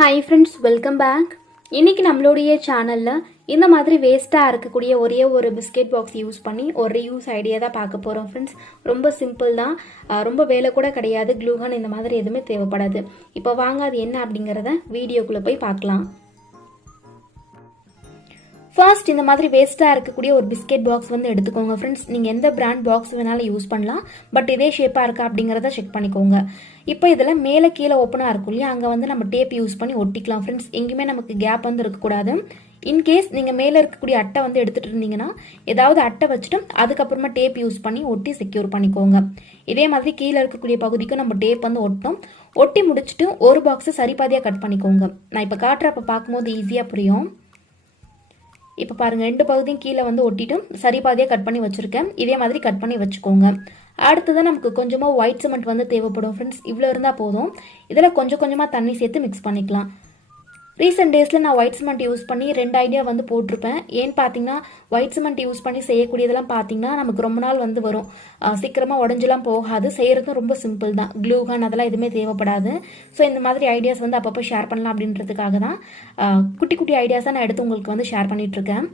Hi friends, welcome back. இன்னைக்கு நம்மளுடைய சேனல்ல இந்த மாதிரி வேஸ்டா இருக்கக்கூடிய ஒரே ஒரு பிஸ்கெட் பாக்ஸ் யூஸ் பண்ணி ஒரு ரீயூஸ் ஐடியா தான் பார்க்க போறோம் ஃப்ரெண்ட்ஸ். ரொம்ப சிம்பிள் தான், ரொம்ப வேலை கூட கிடையாது. க்ளூகன் இந்த மாதிரி எதுவுமே தேவைப்படாது. இப்போ வாங்க அது என்ன அப்படிங்கறத வீடியோக்குள்ள போய் பார்க்கலாம். ஃபர்ஸ்ட் இந்த மாதிரி வேஸ்ட்டாக இருக்கக்கூடிய ஒரு பிஸ்கெட் பாக்ஸ் வந்து எடுத்துக்கோங்க ஃப்ரெண்ட்ஸ். நீங்கள் எந்த பிராண்ட் பாக்ஸ் வேணாலும் யூஸ் பண்ணலாம், பட் இதே ஷேப்பாக இருக்கா அப்படிங்கிறத செக் பண்ணிக்கோங்க. இப்போ இதில் மேலே கீழே ஓப்பனாக இருக்கும் இல்லையா, அங்கே வந்து நம்ம டேப் யூஸ் பண்ணி ஒட்டிக்கலாம் ஃப்ரெண்ட்ஸ். எங்கேயுமே நமக்கு கேப் வந்து இருக்கக்கூடாது. இன்கேஸ் நீங்கள் மேலே இருக்கக்கூடிய அட்டை வந்து எடுத்துகிட்டு இருந்தீங்கன்னா ஏதாவது அட்டை வச்சுட்டு அதுக்கப்புறமா டேப் யூஸ் பண்ணி ஒட்டி செக்யூர் பண்ணிக்கோங்க. இதே மாதிரி கீழே இருக்கக்கூடிய பகுதிக்கும் நம்ம டேப் வந்து ஒட்டோம். ஒட்டி முடிச்சுட்டு ஒரு பாக்ஸை சரிபாதியாக கட் பண்ணிக்கோங்க. நான் இப்போ காட்டுறப்ப பார்க்கும்போது ஈஸியாக புரியும். இப்போ பாருங்கள், ரெண்டு பகுதியும் கீழே வந்து ஒட்டிட்டு சரி பாதியாக கட் பண்ணி வச்சுருக்கேன். இதே மாதிரி கட் பண்ணி வச்சுக்கோங்க. அடுத்ததான் நமக்கு கொஞ்சமாக ஒயிட் சிமெண்ட் வந்து தேவைப்படும் ஃப்ரெண்ட்ஸ். இவ்வளோ இருந்தால் போதும். இதில் கொஞ்சம் கொஞ்சமாக தண்ணி சேர்த்து மிக்ஸ் பண்ணிக்கலாம். ரீசெண்ட் டேஸில் நான் ஒயிட் சிமெண்ட் யூஸ் பண்ணி 2 ஐடியா வந்து போட்டிருப்பேன். ஏன்னு பார்த்தீங்கன்னா ஒயிட் சிமெண்ட் யூஸ் பண்ணி செய்யக்கூடியதெல்லாம் பார்த்தீங்கன்னா நமக்கு ரொம்ப நாள் வந்து வரும். சீக்கிரமாக உடஞ்செல்லாம் போகாது. செய்கிறதும் ரொம்ப சிம்பிள் தான். க்ளூகன் அதெல்லாம் எதுவுமே தேவைப்படாது. ஸோ இந்த மாதிரி ஐடியாஸ் வந்து அப்பப்போ ஷேர் பண்ணலாம் அப்படின்றதுக்காக தான் குட்டி குட்டி ஐடியாஸாக நான் எடுத்து உங்களுக்கு வந்து ஷேர் பண்ணிகிட்ருக்கேன்.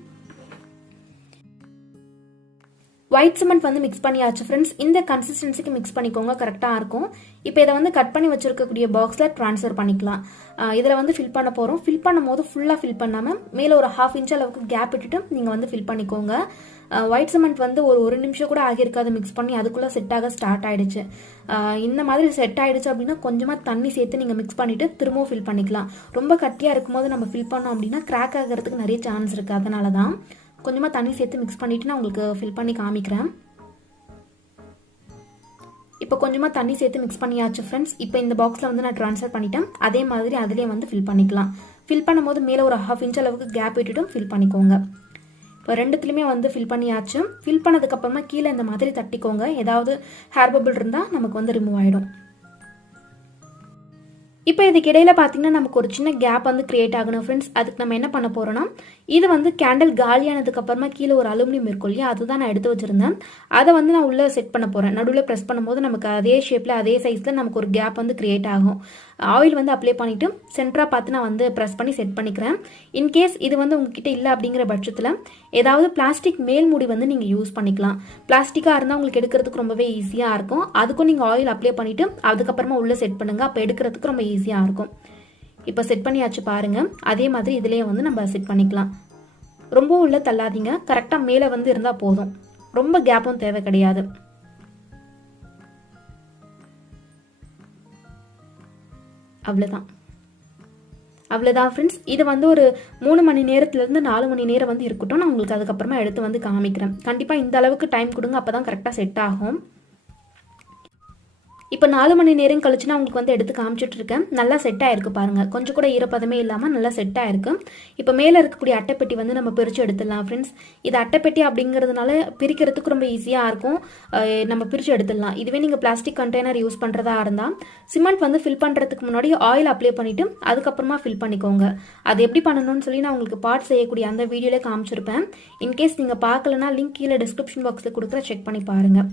ஒயிட் சிமெண்ட் வந்து மிக்ஸ் பண்ணியாச்சு ஃப்ரெண்ட்ஸ். இந்த கன்சிஸ்டன்சிக்கு மிக்ஸ் பண்ணிக்கோங்க, கரெக்டாக இருக்கும். இப்போ இதை வந்து கட் பண்ணி வச்சிருக்கக்கூடிய பாக்ஸில் ட்ரான்ஸ்ஃபர் பண்ணிக்கலாம். இதில் வந்து ஃபில் பண்ண போகிறோம். ஃபில் பண்ணும் போது ஃபுல்லாக ஃபில் பண்ணாமல் மேலே ஒரு 1/2 இன்ச் அளவுக்கு கேப் விட்டுட்டு நீங்கள் வந்து ஃபில் பண்ணிக்கோங்க. ஒயிட் சிமெண்ட் வந்து ஒரு நிமிஷம் கூட ஆகியிருக்காது மிக்ஸ் பண்ணி, அதுக்குள்ளே செட் ஆக ஸ்டார்ட் ஆகிடுச்சு. இந்த மாதிரி செட் ஆகிடுச்சு அப்படின்னா கொஞ்சமாக தண்ணி சேர்த்து நீங்கள் மிக்ஸ் பண்ணிவிட்டு திரும்பவும் ஃபில் பண்ணிக்கலாம். ரொம்ப கட்டியாக இருக்கும்போது நம்ம ஃபில் பண்ணோம் அப்படின்னா கிராக் ஆகிறதுக்கு நிறைய சான்ஸ் இருக்குது. அதனால தான் கொஞ்சமாக தண்ணி சேர்த்து மிக்ஸ் பண்ணிவிட்டு நான் உங்களுக்கு ஃபில் பண்ணி காமிக்கிறேன். இப்போ கொஞ்சமாக தண்ணி சேர்த்து மிக்ஸ் பண்ணியாச்சு ஃப்ரெண்ட்ஸ். இப்போ இந்த பாக்ஸில் வந்து நான் ட்ரான்ஸ்ஃபர் பண்ணிட்டேன். அதே மாதிரி அதிலே வந்து ஃபில் பண்ணிக்கலாம். ஃபில் பண்ணும்போது மேலே ஒரு 1/2 இன்ச் அளவுக்கு கேப் விட்டுட்டும் ஃபில் பண்ணிக்கோங்க. இப்போ ரெண்டுத்துலையுமே வந்து ஃபில் பண்ணியாச்சு. ஃபில் பண்ணதுக்கப்புறமா கீழே இந்த மாதிரி தட்டிக்கோங்க. ஏதாவது ஹேர் பபிள் இருந்தால் நமக்கு வந்து ரிமூவ் ஆகிடும். இப்போ இதுக்கு இடையில பார்த்தீங்கன்னா நமக்கு ஒரு சின்ன கேப் வந்து கிரியேட் ஆகணும் ஃப்ரெண்ட்ஸ். அதுக்கு நம்ம என்ன பண்ண போகிறோம்னா, இது வந்து கேண்டில் காலியானதுக்கு அப்புறமா கீழே ஒரு அலுமினியம் இருக்கும் இல்லையா, அதுதான் நான் எடுத்து வச்சிருந்தேன். அதை வந்து நான் உள்ளே செட் பண்ண போகிறேன். நடுவில் ப்ரெஸ் பண்ணும்போது நமக்கு அதே ஷேப்பில் அதே சைஸில் நமக்கு ஒரு கேப் வந்து கிரியேட் ஆகும். ஆயில் வந்து அப்ளை பண்ணிவிட்டு சென்டராக பார்த்து நான் வந்து ப்ரெஸ் பண்ணி செட் பண்ணிக்கிறேன். இன்கேஸ் இது வந்து உங்ககிட்ட இல்லை அப்படிங்கிற பட்சத்தில் ஏதாவது பிளாஸ்டிக் மேல் மூடி வந்து நீங்கள் யூஸ் பண்ணிக்கலாம். பிளாஸ்டிக்காக இருந்தால் உங்களுக்கு எடுக்கிறதுக்கு ரொம்பவே ஈஸியாக இருக்கும். அதுக்கும் நீங்கள் ஆயில் அப்ளை பண்ணிவிட்டு அதுக்கப்புறமா உள்ளே செட் பண்ணுங்கள். அப்போ எடுக்கிறதுக்கு ரொம்ப ஈஸியாக இருக்கும். இப்போ செட் பண்ணியாச்சு பாருங்கள். அதே மாதிரி இதுலேயே வந்து நம்ம செட் பண்ணிக்கலாம். ரொம்ப உள்ள தள்ளாதீங்க, கரெக்டாக மேலே வந்து இருந்தால் போதும். ரொம்ப கேப்பும் தேவை கிடையாது. அவ்வளோதான் ஃப்ரெண்ட்ஸ். இது வந்து ஒரு 3 மணி நேரத்துலேருந்து 4 மணி நேரம் வந்து இருக்கட்டும். நான் உங்களுக்கு அதுக்கப்புறமா எடுத்து வந்து காமிக்கிறேன். கண்டிப்பாக இந்த அளவுக்கு டைம் கொடுங்க, அப்போ தான் கரெக்டாக செட் ஆகும். இப்போ 4 மணி நேரம் கழிச்சு நான் உங்களுக்கு வந்து எடுத்து காமிச்சிட்டு இருக்கேன். நல்லா செட் ஆயிருக்கு பாருங்கள். கொஞ்சம் கூட ஈரப்பதமே இல்லாமல் நல்லா செட் ஆயிருக்கு. இப்போ மேலே இருக்கக்கூடிய அட்டைப்பெட்டி வந்து நம்ம பிரித்து எடுத்துடலாம் ஃப்ரெண்ட்ஸ். இது அட்டைப்பெட்டி அப்படிங்கிறதுனால பிரிக்கிறதுக்கு ரொம்ப ஈஸியாக இருக்கும். நம்ம பிரித்து எடுத்துடலாம். இதுவே நீங்கள் பிளாஸ்டிக் கண்டெய்னர் யூஸ் பண்ணுறதா இருந்தால் சிமெண்ட் வந்து ஃபில் பண்ணுறதுக்கு முன்னாடி ஆயில் அப்ளை பண்ணிவிட்டு அதுக்கப்புறமா ஃபில் பண்ணிக்கோங்க. அது எப்படி பண்ணணும்னு சொல்லி நான் உங்களுக்கு பார்ட் செய்யக்கூடிய அந்த வீடியோவில் காமிச்சிருப்பேன். இன்கேஸ் நீங்கள் பார்க்கலன்னா லிங்க் கீழே டிஸ்கிரிப்ஷன் பாக்ஸில் கொடுக்குற, செக் பண்ணி பாருங்கள்.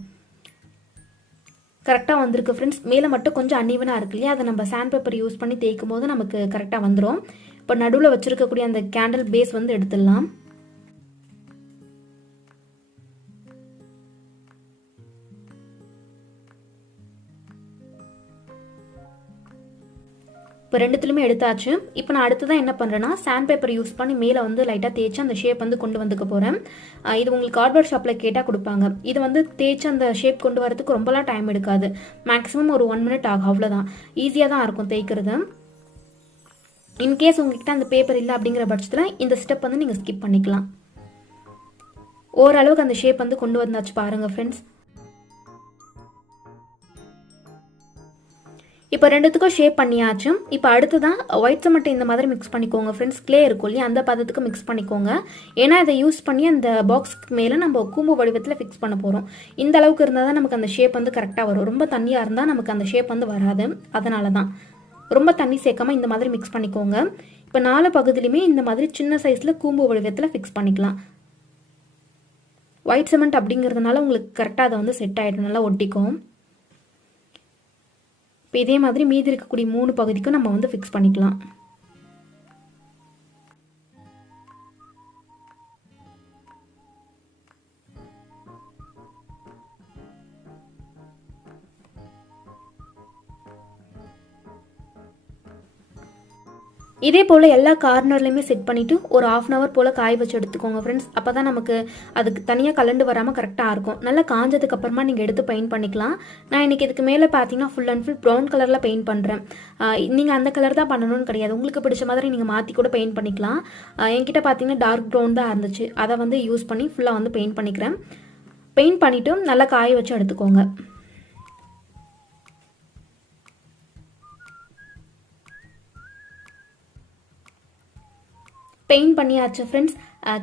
கரெக்டாக வந்திருக்கு ஃப்ரெண்ட்ஸ். மேலே மட்டும் கொஞ்சம் அன்ஈவனாக இருக்கு இல்லையா, அதை நம்ம சாண்ட் பேப்பர் யூஸ் பண்ணி தேய்க்கும் போது நமக்கு கரெக்டாக வந்துடும். இப்போ நடுவில் வச்சுருக்கக்கூடிய அந்த கேண்டில் பேஸ் வந்து எடுத்துடலாம். இப்போ ரெண்டுத்துலையுமே எடுத்தாச்சு. இப்போ நான் அடுத்ததான் என்ன பண்ணுறேன்னா, சாண்ட் பேப்பர் யூஸ் பண்ணி மேலே வந்து லைட்டாக தேய்ச்சி அந்த ஷேப் வந்து கொண்டு வந்துக்க போகிறேன். இது உங்களுக்கு கார்ட்போர்ட் ஷாப்பில் கேட்டால் கொடுப்பாங்க. இது வந்து தேய்ச்சி அந்த ஷேப் கொண்டு வரதுக்கு ரொம்பலாம் டைம் எடுக்காது. மேக்ஸிமம் ஒரு 1 மினிட் ஆகும். அவ்வளோதான். ஈஸியாக தான் இருக்கும் தேய்க்கிறது. இன்கேஸ் உங்ககிட்ட அந்த பேப்பர் இல்லை அப்படிங்கிற பட்சத்தில் இந்த ஸ்டெப் வந்து நீங்கள் ஸ்கிப் பண்ணிக்கலாம். ஓரளவுக்கு அந்த ஷேப் வந்து கொண்டு வந்தாச்சு பாருங்கள் ஃப்ரெண்ட்ஸ். இப்போ ரெண்டுத்துக்கும் ஷேப் பண்ணியாச்சு. இப்போ அடுத்துதான் ஒயிட் சிமெண்ட் இந்த மாதிரி மிக்ஸ் பண்ணிக்கோங்க ஃப்ரெண்ட்ஸ். கிளே இருக்கும் இல்லையா, அந்த பதத்துக்கு மிக்ஸ் பண்ணிக்கோங்க. ஏன்னா இதை யூஸ் பண்ணி அந்த பாக்ஸ்க்கு மேலே நம்ம கூம்பு வடிவத்தில் ஃபிக்ஸ் பண்ண போகிறோம். இந்த அளவுக்கு இருந்தால் தான் நமக்கு அந்த ஷேப் வந்து கரெக்டாக வரும். ரொம்ப தண்ணியாக இருந்தால் நமக்கு அந்த ஷேப் வந்து வராது. அதனால தான் ரொம்ப தண்ணி சேர்க்காம இந்த மாதிரி மிக்ஸ் பண்ணிக்கோங்க. இப்போ 4 பகுதியிலுமே இந்த மாதிரி சின்ன சைஸில் கூம்பு வடிவத்தில் ஃபிக்ஸ் பண்ணிக்கலாம். ஒயிட் சிமெண்ட் அப்படிங்கிறதுனால உங்களுக்கு கரெக்டாக அதை வந்து செட் ஆகிடும், நல்லா ஒட்டிக்கும். இப்போ இதே மாதிரி மீதி இருக்கக்கூடிய 3 பகுதிக்கும் நம்ம வந்து ஃபிக்ஸ் பண்ணிக்கலாம். இதே போல் எல்லா கார்னர்லையுமே செட் பண்ணிவிட்டு ஒரு 1/2 hour போல் காய வச்சு எடுத்துக்கோங்க ஃப்ரெண்ட்ஸ். அப்போ தான் நமக்கு அதுக்கு தனியாக கலண்டு வராமல் கரெக்டாக இருக்கும். நல்லா காஞ்சதுக்கு அப்புறமா நீங்கள் எடுத்து பெயிண்ட் பண்ணிக்கலாம். நான் இன்றைக்கி இதுக்கு மேலே பார்த்தீங்கன்னா ஃபுல் அண்ட் ஃபுல் ப்ரௌன் கலரில் பெயிண்ட் பண்ணுறேன். நீங்கள் அந்த கலர் தான் பண்ணணும்னு கிடையாது, உங்களுக்கு பிடிச்ச மாதிரி நீங்கள் மாற்றி கூட பெயிண்ட் பண்ணிக்கலாம். என்கிட்ட பார்த்தீங்கன்னா டார்க் ப்ரௌன் தான் இருந்துச்சு, அதை வந்து யூஸ் பண்ணி ஃபுல்லாக வந்து பெயிண்ட் பண்ணிக்கிறேன். பெயிண்ட் பண்ணிவிட்டு நல்லா காய வச்சு எடுத்துக்கோங்க. பெயிண்ட் பண்ணியாச்சு ஃப்ரெண்ட்ஸ்.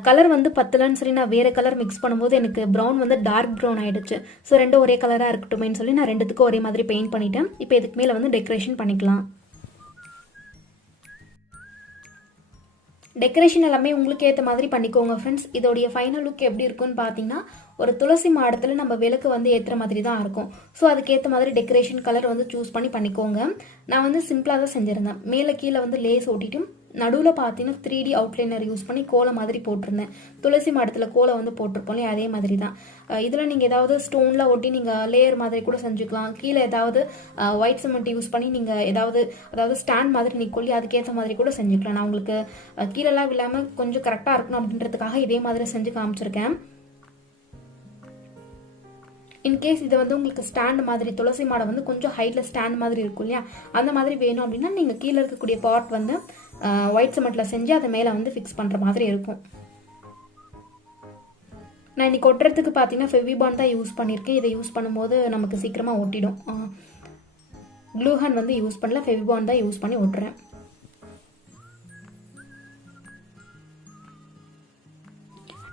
கலர் வந்து பத்தலன்னு சொல்லி நான் வேறு கலர் மிக்ஸ் பண்ணும்போது எனக்கு ப்ரௌன் வந்து டார்க் ப்ரௌன் ஆகிடுச்சு. ஸோ ரெண்டும் ஒரே கலராக இருக்கட்டுமேன்னு சொல்லி நான் ரெண்டுத்துக்கும் ஒரே மாதிரி பெயிண்ட் பண்ணிட்டேன். இப்போ இதுக்கு மேலே வந்து டெக்கரேஷன் பண்ணிக்கலாம். டெக்கரேஷன் எல்லாமே உங்களுக்கு ஏற்ற மாதிரி பண்ணிக்கோங்க ஃப்ரெண்ட்ஸ். இதோடைய ஃபைனல் லுக் எப்படி இருக்குன்னு பார்த்தீங்கன்னா ஒரு துளசி மாடத்தில் நம்ம விளக்கு வந்து ஏற்றுற மாதிரி தான் இருக்கும். ஸோ அதுக்கேற்ற மாதிரி டெக்கரேஷன் கலர் வந்து சூஸ் பண்ணிக்கோங்க. நான் வந்து சிம்பிளாக தான் செஞ்சுருந்தேன். மேலே கீழே வந்து லேஸ் ஓட்டிட்டும் நடுவில் பார்த்தீங்கன்னா 3D அவுட்லைனர் யூஸ் பண்ணி கோலம் மாதிரி போட்டிருந்தேன். துளசி மாடத்தில் கோலம் வந்து போட்டிருப்போம்லே அதே மாதிரி தான். இதில் நீங்கள் ஏதாவது ஸ்டோனில் ஒட்டி நீங்கள் லேயர் மாதிரி கூட செஞ்சுக்கலாம். கீழே ஏதாவது ஒயிட் சிமெண்ட் யூஸ் பண்ணி நீங்கள் அதாவது ஸ்டாண்ட் மாதிரி நிற்கொள்ளி அதுக்கேற்ற மாதிரி கூட செஞ்சுக்கலாம். நான் உங்களுக்கு கீழெல்லாம் இல்லாமல் கொஞ்சம் கரெக்டாக இருக்கணும் அப்படின்றதுக்காக இதே மாதிரி செஞ்சு காமிச்சிருக்கேன். இன்கேஸ் இதை வந்து உங்களுக்கு ஸ்டாண்ட் மாதிரி துளசி மாடை வந்து கொஞ்சம் ஹைட்டில் ஸ்டாண்ட் மாதிரி இருக்கும் இல்லையா, அந்த மாதிரி வேணும் அப்படின்னா நீங்கள் கீழே இருக்கக்கூடிய பாட் வந்து ஒயிட் சிமெண்ட்டில் செஞ்சு அதை மேலே வந்து ஃபிக்ஸ் பண்ணுற மாதிரி இருக்கும். நான் இன்னைக்கு ஒட்டுறதுக்கு பார்த்தீங்கன்னா ஃபெவிபாண்ட் தான் யூஸ் பண்ணியிருக்கேன். இதை யூஸ் பண்ணும்போது நமக்கு சீக்கிரமாக ஒட்டிடும். க்ளூஹன் வந்து யூஸ் பண்ணல, ஃபெவிபாண்ட் தான் யூஸ் பண்ணி ஒட்டுறேன்.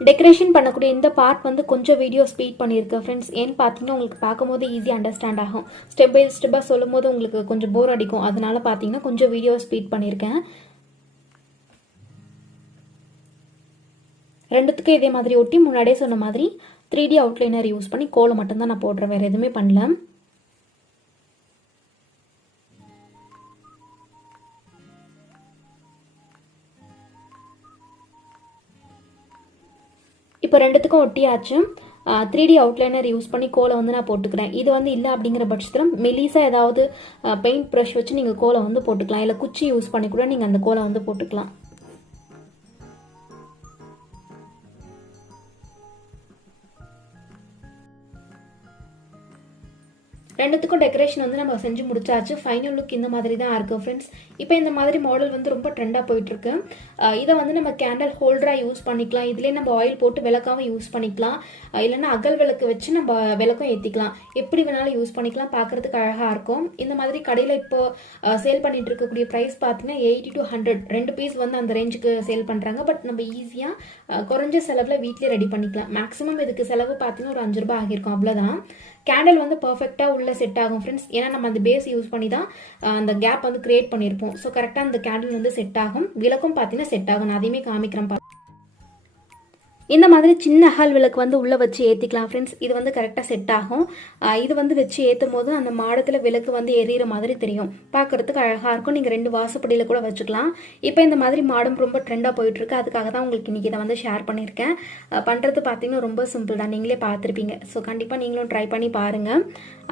டெக்கரேஷன் பண்ணக்கூடிய இந்த பார்ட் வந்து கொஞ்சம் வீடியோ ஸ்பீட் பண்ணியிருக்கேன் ஃப்ரெண்ட்ஸ். ஏன்னு பார்த்தீங்கன்னா உங்களுக்கு பார்க்கும்போது ஈஸியாக அண்டர்ஸ்டாண்ட் ஆகும். ஸ்டெப் பை ஸ்டெப்பாக சொல்லும் போது உங்களுக்கு கொஞ்சம் போர் அடிக்கும். அதனால பார்த்தீங்கன்னா கொஞ்சம் வீடியோ ஸ்பீட் பண்ணியிருக்கேன். ரெண்டுத்துக்கும் இதே மாதிரி ஒட்டி முன்னாடியே சொன்ன மாதிரி 3D அவுட்லைனர் யூஸ் பண்ணி கோலம் மட்டும்தான் நான் போடுறேன், வேறு எதுவுமே பண்ணல. இப்போ ரெண்டுத்துக்கும் ஒட்டியாச்சு. 3D அவுட்லைனர் யூஸ் பண்ணி கோலம் வந்து நான் போட்டுக்கிறேன். இது வந்து இல்லை அப்படிங்கிற பட்சத்தில் மெலிசாக ஏதாவது பெயிண்ட் ப்ரஷ் வச்சு நீங்கள் கோலம் வந்து போட்டுக்கலாம். இல்லை குச்சி யூஸ் பண்ணி கூட நீங்கள் அந்த கோலம் வந்து போட்டுக்கலாம். ரெண்டுத்துக்கும் டெக்கரேஷன் வந்து நம்ம செஞ்சு முடிச்சாச்சு. ஃபைனல் லுக் இந்த மாதிரி தான் இருக்குது ஃப்ரெண்ட்ஸ். இப்போ இந்த மாதிரி மாடல் வந்து ரொம்ப ட்ரெண்டாக போயிட்டுருக்கு. இதை வந்து நம்ம கேண்டில் ஹோல்டராக யூஸ் பண்ணிக்கலாம். இதுலேயே நம்ம ஆயில் போட்டு விளக்காவும் யூஸ் பண்ணிக்கலாம். இல்லைன்னா அகல் விளக்கு வச்சு நம்ம விளக்கும் ஏற்றிக்கலாம். எப்படி வேணாலும் யூஸ் பண்ணிக்கலாம், பார்க்குறதுக்கு அழகாக இருக்கும். இந்த மாதிரி கடையில் இப்போ சேல் பண்ணிட்டு இருக்கக்கூடிய ப்ரைஸ் பார்த்தீங்கன்னா 80 to 100 2 பீஸ் வந்து அந்த ரேஞ்சுக்கு சேல் பண்ணுறாங்க. பட் நம்ம ஈஸியாக குறைஞ்ச செலவில் வீட்டிலே ரெடி பண்ணிக்கலாம். மேக்ஸிமம் இதுக்கு செலவு பார்த்தீங்கன்னா ஒரு 5 ரூபாய் ஆகியிருக்கும், அவ்வளோதான். கேண்டில் வந்து பர்ஃபெக்டாக உள்ள செட் ஆகும் ஃப்ரெண்ட்ஸ். ஏன்னா நம்ம அந்த பேஸ் யூஸ் பண்ணி தான் அந்த கேப் வந்து கிரியேட் பண்ணியிருப்போம். ஸோ கரெக்டாக அந்த கேண்டில் வந்து செட் ஆகும். விளக்கும் பார்த்தீங்கன்னா செட் ஆகும். நான் அதையுமே காமிக்கிறேன். இந்த மாதிரி சின்ன அகல் விளக்கு வந்து உள்ளே வச்சு ஏற்றிக்கலாம் ஃப்ரெண்ட்ஸ். இது வந்து கரெக்டாக செட் ஆகும். இது வந்து வச்சு ஏற்றும் போது அந்த மாடத்தில் விளக்கு வந்து எரியிற மாதிரி தெரியும், பார்க்குறதுக்கு அழகாக இருக்கும். நீங்கள் 2 வாசப்படியில் கூட வச்சுக்கலாம். இப்போ இந்த மாதிரி மாடம் ரொம்ப ட்ரெண்டாக போயிட்டுருக்கு. அதுக்காக தான் உங்களுக்கு இன்றைக்கி இதை வந்து ஷேர் பண்ணியிருக்கேன். பண்ணுறது பார்த்தீங்கன்னா ரொம்ப சிம்பிள் தான், நீங்களே பார்த்துருப்பீங்க. ஸோ கண்டிப்பாக நீங்களும் ட்ரை பண்ணி பாருங்கள்.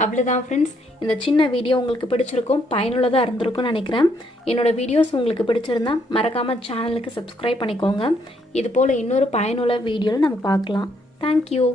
அவ்வளோதான் ஃப்ரெண்ட்ஸ். இந்த சின்ன வீடியோ உங்களுக்கு பிடிச்சிருக்கும், பயனுள்ளதாக இருந்திருக்கும்னு நினைக்கிறேன். என்னோடய வீடியோஸ் உங்களுக்கு பிடிச்சிருந்தா மறக்காமல் சேனலுக்கு சப்ஸ்கிரைப் பண்ணிக்கோங்க. இது போல் இன்னொரு பயனுள்ள வீடியோவில் நம்ம பார்க்கலாம். தேங்க்யூ.